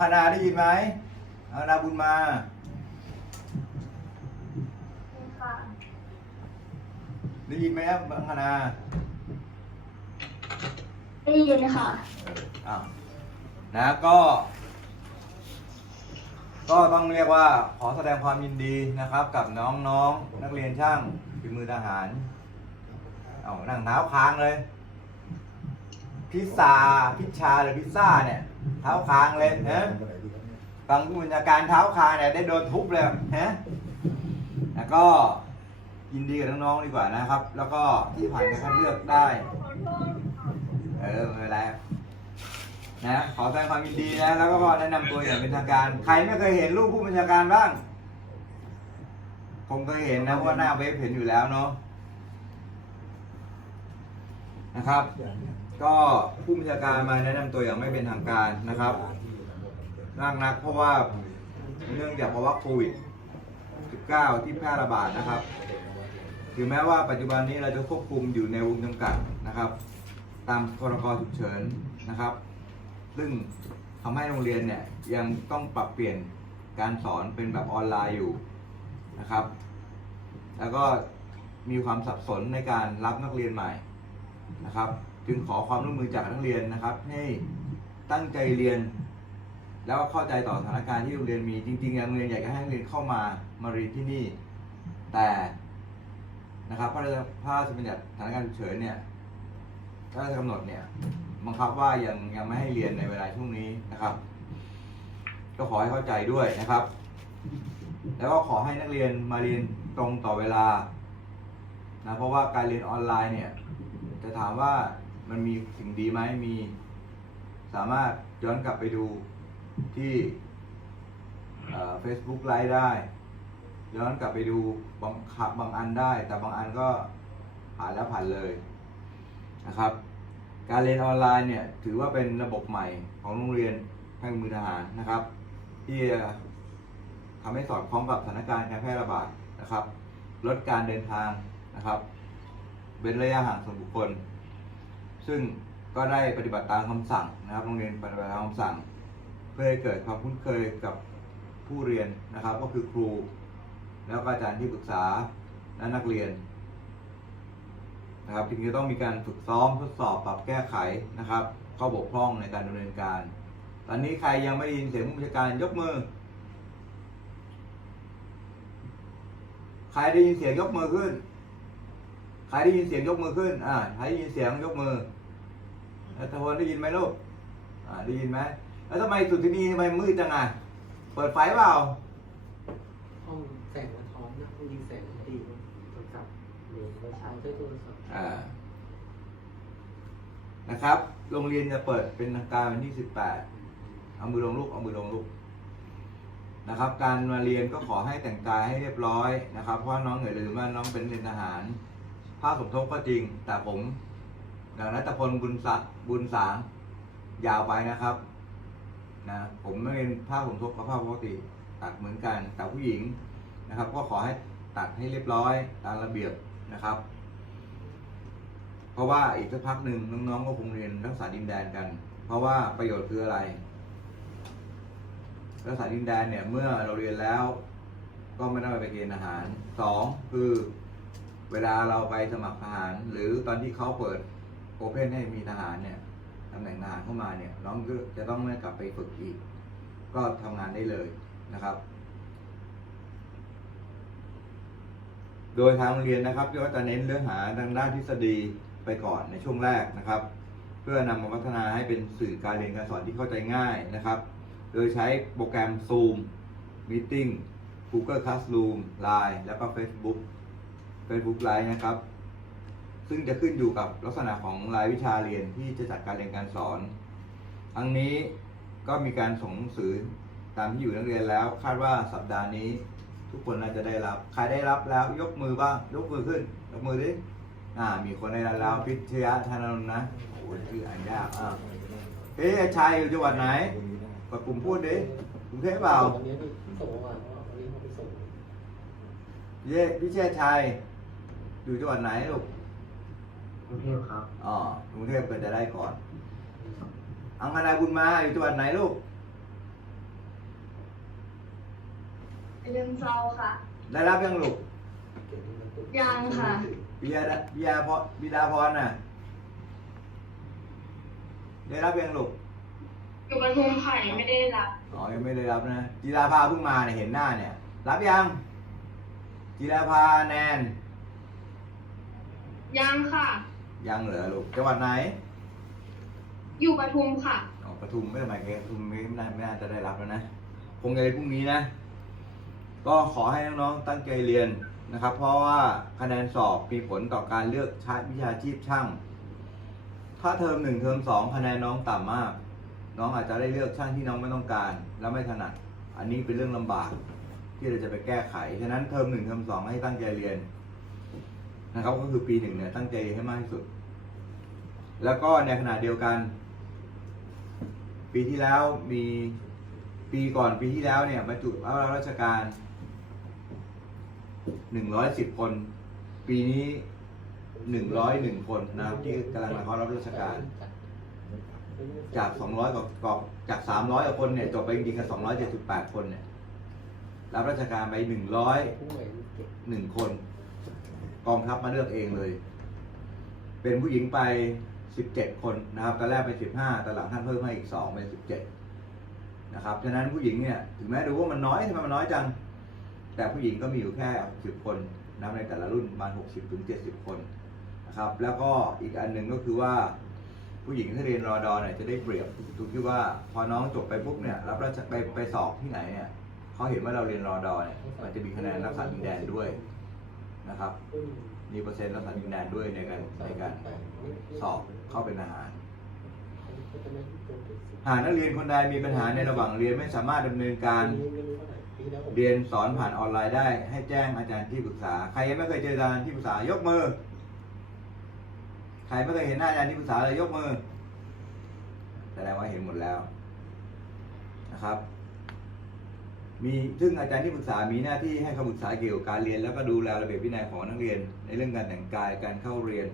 คณาได้ยินไหมอังคณาบุญมาค่ะได้ยินไหมครับอังคณาได้ยินค่ะอ้าวนะก็ ก็ต้องเรียกว่าขอแสดงความยินดีนะครับ กับน้องๆนักเรียนช่างฝีมือทหารเอานั่งเท้าค้างเลย พิซซ่าพิชชาหรือพิซซ่าเนี่ย เท้าค้างเลยนะฟังผู้บัญชาการเท้าค้างเนี่ยได้โดนทุบเลยฮะแล้วก็ยินดีกับน้องๆดีกว่านะครับ แล้วก็ที่ผ่านการคัดเลือกได้ เออไม่เป็นไรนะ ขอแสดงความยินดีนะ แล้วก็แนะนำตัวอย่างเป็นทางการ ใครไม่เคยเห็นรูปผู้บัญชาการบ้างคงเคยเห็นนะเพราะว่าหน้าเว็บเห็นอยู่แล้วเนาะนะครับ ก็ผู้บัญชาการมาแนะนำตัวอย่างไม่เป็นทางการนะครับมากนักเพราะว่าเนื่องจากภาวะโควิด 19 ที่แพร่ระบาดนะครับ ถึงแม้ว่าปัจจุบันนี้เราจะควบคุมอยู่ในวงจำกัดนะครับ ตามพรกฉุกเฉินนะครับ ซึ่งทำให้โรงเรียนเนี่ยยังต้องปรับเปลี่ยนการสอนเป็นแบบออนไลน์อยู่นะครับ แล้วก็มีความสับสนในการรับนักเรียนใหม่นะครับ จึงขอความร่วมมือจากนักเรียนนะครับ ให้ตั้งใจเรียน แล้วก็เข้าใจต่อสถานการณ์ที่โรงเรียนมีจริงๆโรงเรียนอยากจะให้นักเรียนเข้ามามาเรียนที่นี่ แต่นะครับพระราชพระราชบัญญัติสถานการณ์ฉุกเฉินเนี่ยพระราชกำหนดเนี่ยบังคับว่ายังยังไม่ให้เรียนในเวลาช่วงนี้นะครับ ก็ขอให้เข้าใจด้วยนะครับ แล้วก็ขอให้นักเรียนมาเรียนตรงต่อเวลานะเพราะว่าการเรียนออนไลน์เนี่ยจะถามว่า มันมีสิ่งดีไหมมี สามารถย้อนกลับไปดูที่เฟซบุ๊กไลฟ์ได้ ย้อนกลับไปดูบางขับบางอันได้ แต่บางอันก็ผ่านแล้วผ่านเลยนะครับ การเรียนออนไลน์เนี่ยถือว่าเป็นระบบใหม่ของโรงเรียนทางมือทหารนะครับ ที่ทำให้สอดคล้องกับสถานการณ์การแพร่ระบาดนะครับ ลดการเดินทางนะครับเว้นระยะห่างส่วนบุคคล ซึ่งก็ได้ปฏิบัติตามคำสั่งนะครับ โรงเรียนปฏิบัติตามคำสั่ง เพื่อให้เกิดความคุ้นเคยกับผู้เรียนนะครับ ก็คือครู แล้วก็อาจารย์ที่ปรึกษาและนักเรียนนะครับจึงจะต้องมีการฝึกซ้อมทดสอบปรับแก้ไขนะครับ ข้อบกพร่องในการดำเนินการ ตอนนี้ใครยังไม่ได้ยินเสียงผู้บัญชาการยกมือ ใครได้ยินเสียงยกมือขึ้น ใครได้ยินเสียงยกมือขึ้น อ่า ใครได้ยินเสียงยกมือ รัตพลได้ยินไหมลูกอ่าได้ยินไหมแล้วทำไมสุดที่นี่ทำไมมืดจังอะเปิดไฟเปล่าห้องแสงสะท้อนนะมันยิงแสงตีโทรศัพท์หรือเราใช้ใช้โทรศัพท์อ่านะครับ โรงเรียนจะเปิดเป็นทางการวันที่18เอามือลงลูกเอามือลงลูกนะครับ การมาเรียนก็ขอให้แต่งกายให้เรียบร้อยนะครับ เพราะว่าน้องอย่าลืมว่าน้องเป็นเรียนทหาร ภาคสมทบก็จริง แต่ผม อย่างนัตพลบุญสักบุญสางยาวไปนะครับ นะ ผมไม่เป็นภาคสมทบกับภาปกติ ตัดเหมือนกัน แต่ผู้หญิงนะครับ ก็ขอให้ตัดให้เรียบร้อยตามระเบียบนะครับ เพราะว่าอีกสักพักหนึ่งน้องๆก็คงเรียนรักษาดินแดนกัน เพราะว่าประโยชน์คืออะไร รักษาดินแดนเนี่ย เมื่อเราเรียนแล้ว ก็ไม่ต้องไปเกณฑ์อาหารสองคือเวลาเราไปสมัครทหาร หรือตอนที่เขาเปิด โอเพ่นให้มีทหารเนี่ยตำแหน่งทหารเข้ามาเนี่ยน้องก็จะต้องไม่กลับไปฝึกอีก ก็ทำงานได้เลยนะครับ โดยทางโรงเรียนนะครับก็จะเน้นเรื่องหาทางด้านทฤษฎีไปก่อนในช่วงแรกนะครับ เพื่อนำมาพัฒนาให้เป็นสื่อการเรียนการสอนที่เข้าใจง่ายนะครับ โดยใช้โปรแกรม Zoom Meeting Google Classroom Line แล้วก็ Facebook Facebook Live นะครับ ซึ่งจะขึ้นอยู่กับลักษณะของรายวิชาเรียนที่จะจัดการเรียนการสอนทั้งนี้ก็มีการส่งหนังสือตามที่อยู่นักเรียนแล้ว คาดว่าสัปดาห์นี้ ทุกคนน่าจะได้รับ ใครได้รับแล้วยกมือบ้าง ยกมือขึ้น ยกมือดิอ่า มีคนได้รับแล้วพิชยะธนนท์นะโอ้โหชื่ออ่านยากอ่าเอ๊ะชัยอยู่จังหวัดไหนกดปุ่มพูดดิกรุงเทพเปล่าวันนี้พี่ส่งมาว่าวันนี้เขาไปส่งเย่พี่เชษชัยอยู่จังหวัดไหนลูก กรุงเทพครับอ๋อกรุงเทพก็จะได้ก่อน อังคณาบุญมาอยู่จังหวัดไหนลูกกเรื่องเศร้าค่ะ ได้รับยังลูกยังค่ะบิดาบิดาพรบิดาพรน่ะ ได้รับยังลูกอยู่ปทุมค่ะยังไม่ได้รับอ๋อยังไม่ได้รับนะจีราภาเพิ่งมาเนี่ยเห็นหน้าเนี่ย รับยังจีราภาแนนยังค่ะ ยังเหรอลูกจังหวัดไหน อยู่ปทุมค่ะอ๋อปทุมไม่ทำไมแกปทุมไม่น่าไม่น่าจะได้รับแล้วนะ คงจะในพรุ่งนี้นะ ก็ขอให้น้องๆตั้งใจเรียนนะครับ เพราะว่าคะแนนสอบมีผลต่อการเลือกชาวิชาชีพช่าง ถ้าเทอมหนึ่งเทอมสองคะแนนน้องต่ำมาก น้องอาจจะได้เลือกช่างที่น้องไม่ต้องการ แล้วไม่ถนัด อันนี้เป็นเรื่องลำบาก ที่เราจะไปแก้ไข ฉะนั้นเทอมหนึ่งเทอมสองให้ตั้งใจเรียน นะครับก็คือปีหนึ่งเนี่ยตั้งใจให้มากที่สุด แล้วก็ในขณะเดียวกัน ปีที่แล้วมีปีก่อนปีที่แล้วเนี่ยบรรจุรับราชการหนึ่งร้อยสิบคน ปีนี้หนึ่งร้อยหนึ่งคนนะครับที่กำลังมาเข้ารับราชการ จากสองร้อยกว่าจากสามร้อยกว่าคนเนี่ยจบไปจริงๆกันสองร้อยเจ็ดสิบแปดคนเนี่ยรับราชการไปหนึ่งร้อยหนึ่งคน กองทัพมาเลือกเองเลย เป็นผู้หญิงไปสิบเจ็ดคนนะครับตอนแรกเป็นสิบห้าตอนหลังท่านเพิ่มให้อีกสองเป็นสิบเจ็ดนะครับฉะนั้นผู้หญิงเนี่ยถึงแม้ดูว่ามันน้อยทำไมมันน้อยจัง แต่ผู้หญิงก็มีอยู่แค่สิบคนนับในแต่ละรุ่นประมาณหกสิบถึงเจ็ดสิบคนนะครับแล้วก็อีกอันหนึ่งก็คือว่าผู้หญิงที่เรียนรอดอเนี่ยจะได้เปรียบตรงที่ว่าพอน้องจบไปปุ๊บเนี่ยรับราชไปไปสอบที่ไหนเนี่ยเขาเห็นว่าเราเรียนรอดอเนี่ยมันจะมีคะแนนรักษาดินแดนด้วย นะครับ มีเปอร์เซ็นต์รักษาดินแดนด้วยในการในการสอบเข้าเป็นทหาร หากนักเรียนคนใดมีปัญหาในระหว่างเรียนไม่สามารถดำเนินการเรียนสอนผ่านออนไลน์ได้ ให้แจ้งอาจารย์ที่ปรึกษา ใครยังไม่เคยเจออาจารย์ที่ปรึกษายกมือ ใครไม่เคยเห็นหน้าอาจารย์ที่ปรึกษาเลยยกมือแสดงว่าเห็นหมดแล้วนะครับ มีซึ่งอาจารย์ที่ปรึกษามีหน้าที่ให้คำปรึกษาเกี่ยวกับการเรียน แล้วก็ดูแลระเบียบวินัยของนักเรียน ในเรื่องการแต่งกายการเข้าเรียน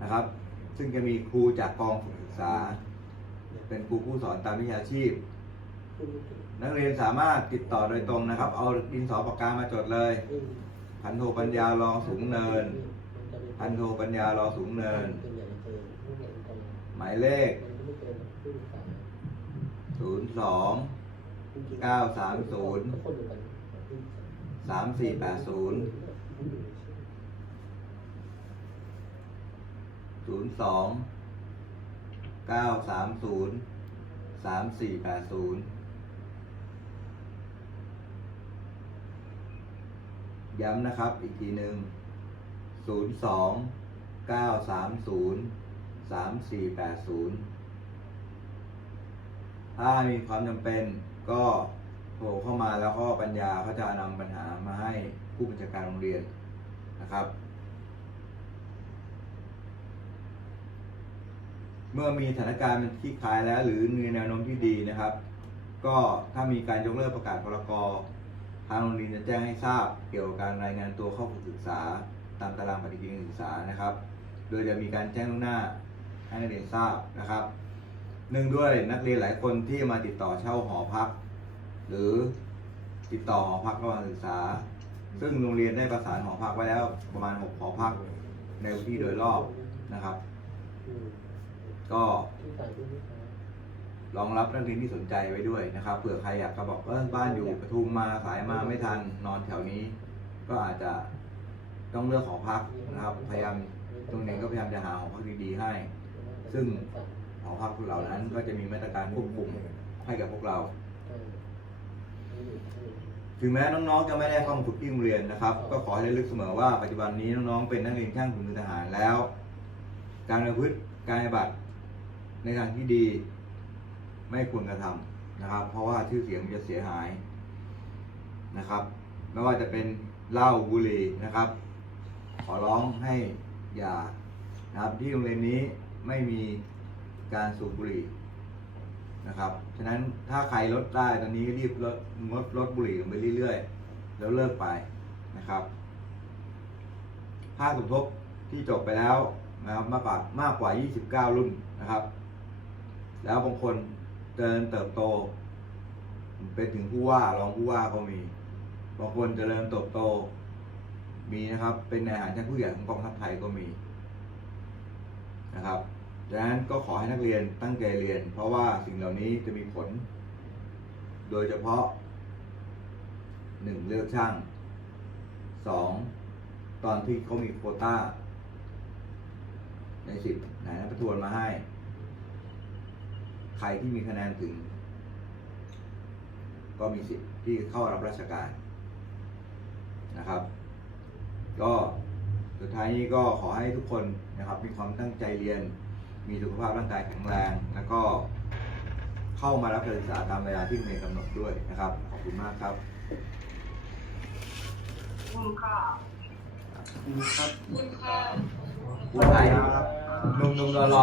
นะครับ ซึ่งจะมีครูจากกองฝึกศึกษา เป็นครูผู้สอนตามวิชาชีพ นักเรียนสามารถติดต่อโดยตรงนะครับ เอาดินสอปากกามาจดเลย พันโทปัญญารองสูงเนิน พันโทปัญญารอสูงเนิน หมายเลข เก้าสามศูนย์สามสี่แปดศูนย์ศูนย์สองเก้าสามศูนย์สามสี่แปดศูนย์ย้ำนะครับอีกทีหนึ่งศูนย์สองเก้าสามศูนย์สามสี่แปดศูนย์ ถ้ามีความจำเป็นก็โทรเข้ามาแล้วก็ปัญญาเขาจะนำปัญหามาให้ผู้บัญชาการโรงเรียนนะครับ เมื่อมีสถานการณ์มันคลี่คลายแล้ว หรือมีแนวโน้มที่ดีนะครับ ก็ถ้ามีการยกเลิกประกาศพรกทางโรงเรียนจะแจ้งให้ทราบเกี่ยวกับการรายงานตัวเข้าฝึกศึกษา ตามตารางปฏิทินศึกษานะครับ โดยจะมีการแจ้งล่วงหน้าให้นักเรียนทราบนะครับ เนื่องด้วยนักเรียนหลายคนที่มาติดต่อเช่าหอพัก หรือติดต่อหอพักระหว่างศึกษา ซึ่งโรงเรียนได้ประสานหอพักไว้แล้วประมาณ6หอพักในพื้นที่โดยรอบนะครับ ก็รองรับนักเรียนที่สนใจไว้ด้วยนะครับเผื่อใครอยากจะบอกเออบ้านอยู่ปทุมมาสายมาไม่ทันนอนแถวนี้ ก็อาจจะต้องเลือกหอพักนะครับ พยายามตรงนี้ก็พยายามจะหาหอพักดีๆให้ ซึ่ง หอพักเหล่านั้นก็จะมีมาตรการควบคุมให้กับพวกเรา ถึงแม้น้องๆจะไม่ได้เข้ามาฝึกที่โรงเรียนนะครับ ก็ขอให้ระลึกเสมอว่าปัจจุบันนี้น้องๆเป็นนักเรียนช่างฝีมือทหารแล้ว การประพฤติการปฏิบัติในทางที่ดี ไม่ควรกระทำนะครับ เพราะว่าชื่อเสียงมันจะเสียหายนะครับ ไม่ว่าจะเป็นเหล้าบุหรี่นะครับ ขอร้องให้อย่านะครับที่โรงเรียนนี้ไม่มี การสูบบุหรี่นะครับ ฉะนั้นถ้าใครลดได้ตอนนี้รีบลดงดลดบุหรี่ลงไปเรื่อยๆ แล้วเลิกไปนะครับภาคสมทบที่จบไปแล้วนะครับมากกว่ามากกว่า 29 รุ่นนะครับ แล้วบางคนเดินเติบโต เป็นถึงผู้ว่ารองผู้ว่าก็มีบางคนเจริญเติบโตมีนะครับ เป็นนายทหารชั้นผู้ใหญ่ของกองทัพไทยก็มีนะครับ ดังนั้นก็ขอให้นักเรียนตั้งใจเรียน เพราะว่าสิ่งเหล่านี้จะมีผล โดยเฉพาะหนึ่งเลือกช่างสองตอนที่เขามีโควต้า ในสิบนายนักประทวนมาให้ ใครที่มีคะแนนถึง ก็มีสิทธิ์ที่เข้ารับราชการนะครับ ก็สุดท้ายนี้ก็ขอให้ทุกคนนะครับมีความตั้งใจเรียน มีสุขภาพร่างกายแข็งแรง แล้วก็เข้ามารับการศึกษาตามเวลาที่โรงเรียนกำหนดด้วยนะครับ ขอบคุณมากครับคุณค่ะครับคุณค่ะผู้ไทยหนุ่มๆรอๆ